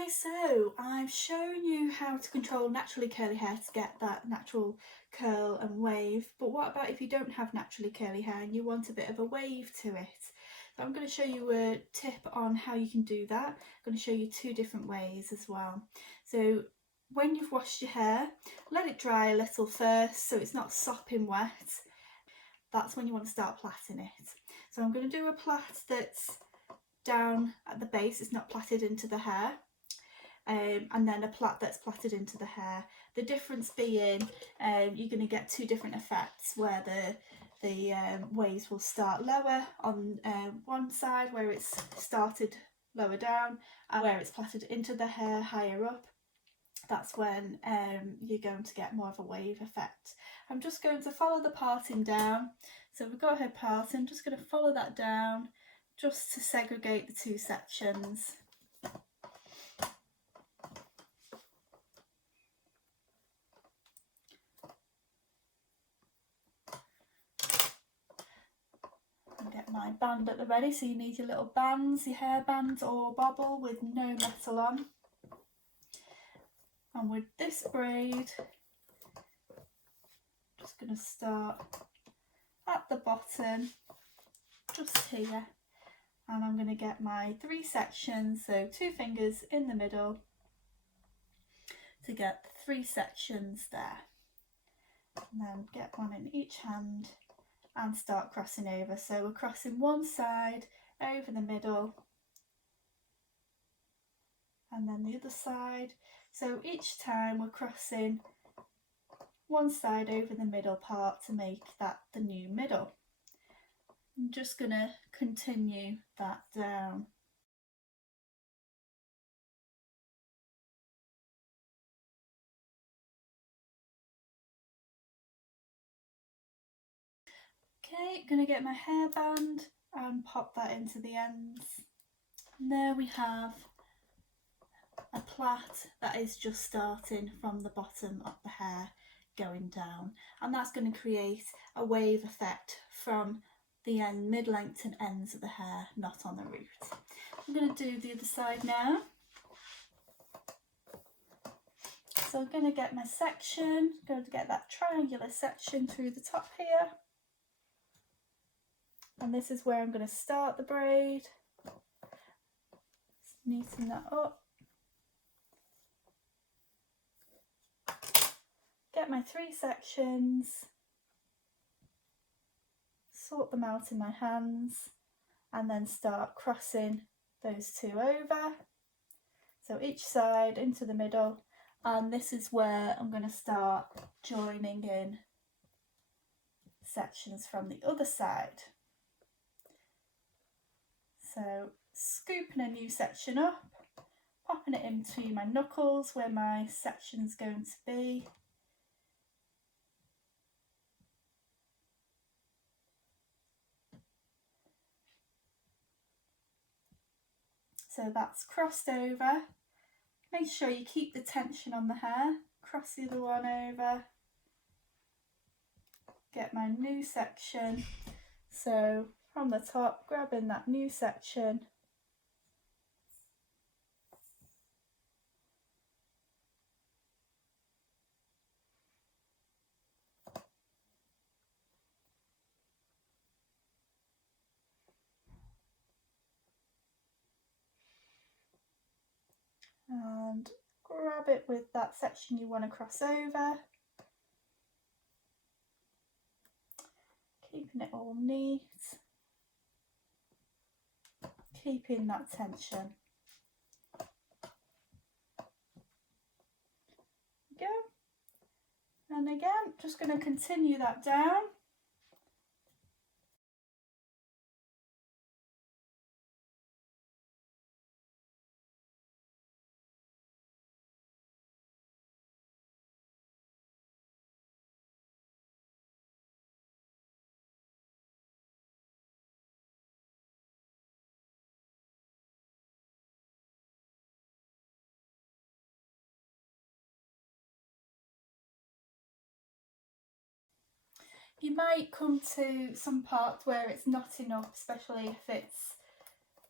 Hi, so I've shown you how to control naturally curly hair to get that natural curl and wave, but what about if you don't have naturally curly hair and you want a bit of a wave to it? So I'm going to show you a tip on how you can do that. I'm going to show you two different ways as well. So when you've washed your hair, let it dry a little first so it's not sopping wet. That's when you want to start plaiting it. So I'm going to do a plait that's down at the base, it's not plaited into the hair. And then a plait that's plaited into the hair. The difference being you're going to get two different effects where the waves will start lower on one side where it's started lower down, and where it's plaited into the hair higher up. That's when you're going to get more of a wave effect. I'm just going to follow the parting down. So we've got her parting, I'm just going to follow that down just to segregate the two sections. Get my band at the ready, so you need your little bands, your hair bands or bobble with no metal on. And with this braid, just going to start at the bottom, just here, and I'm going to get my three sections, so 2 fingers in the middle to get the 3 sections there, and then get one in each hand and start crossing over. So we're crossing one side over the middle and then the other side. So each time we're crossing one side over the middle part to make that the new middle. I'm just going to continue that down. Okay, going to get my hairband and pop that into the ends. And there we have a plait that is just starting from the bottom of the hair going down, and that's going to create a wave effect from the mid-length and ends of the hair, not on the root. I'm going to do the other side now. So I'm going to get my section, going to get that triangular section through the top here, and this is where I'm going to start the braid. Just neaten that up. Get my 3 sections, sort them out in my hands, and then start crossing those 2 over. So each side into the middle, and this is where I'm going to start joining in sections from the other side. So scooping a new section up, popping it in between my knuckles where my section's going to be. So that's crossed over. Make sure you keep the tension on the hair. Cross the other one over. Get my new section. So from the top, grabbing that new section. And grab it with that section you want to cross over. Keeping it all neat. Keeping that tension. Go. And again, just going to continue that down. You might come to some parts where it's not enough, especially if it's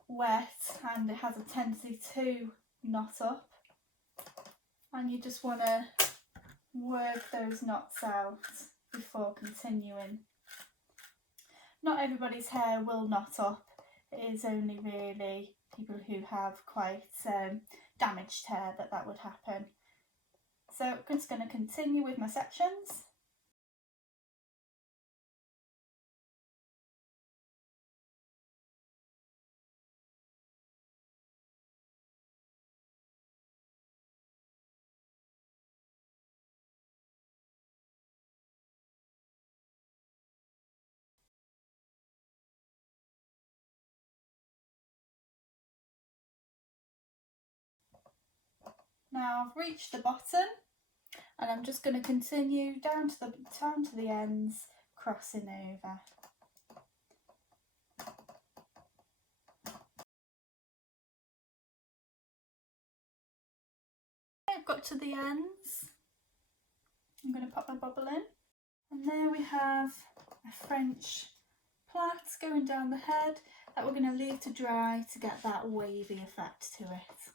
wet and it has a tendency to knot up, and you just want to work those knots out before continuing. Not everybody's hair will knot up. It is only really people who have quite damaged hair that would happen. So I'm just going to continue with my sections. Now I've reached the bottom, and I'm just going to continue down to the ends, crossing over. I've got to the ends. I'm going to pop my bobble in, and there we have a French plait going down the head that we're going to leave to dry to get that wavy effect to it.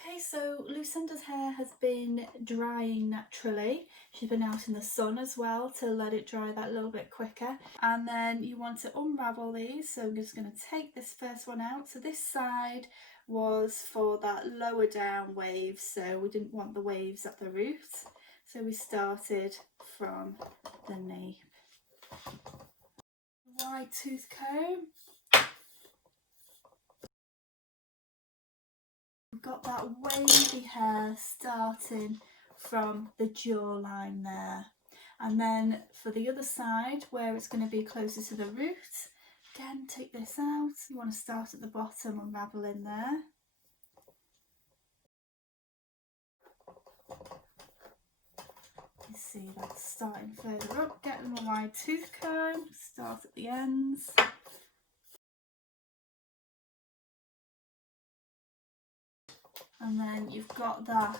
Okay, so Lucinda's hair has been drying naturally. She's been out in the sun as well to let it dry that little bit quicker. And then you want to unravel these, so I'm just going to take this first one out. So this side was for that lower down wave, so we didn't want the waves at the root. So we started from the nape. Wide tooth comb. We've got that wavy hair starting from the jawline there, and then for the other side where it's going to be closer to the root, again take this out. You want to start at the bottom, unravel in there. You see that's starting further up, getting a wide tooth comb, start at the ends. And then you've got that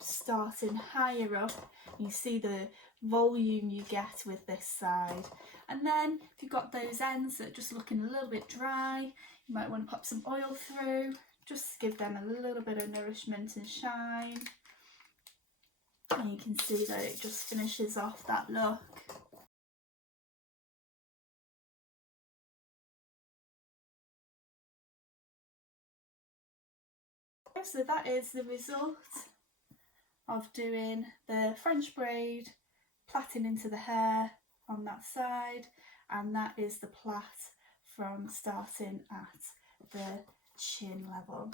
starting higher up. You see the volume you get with this side. And then if you've got those ends that are just looking a little bit dry, you might want to pop some oil through, just to give them a little bit of nourishment and shine. And you can see that it just finishes off that look. So that is the result of doing the French braid, plaiting into the hair on that side, and that is the plait from starting at the chin level.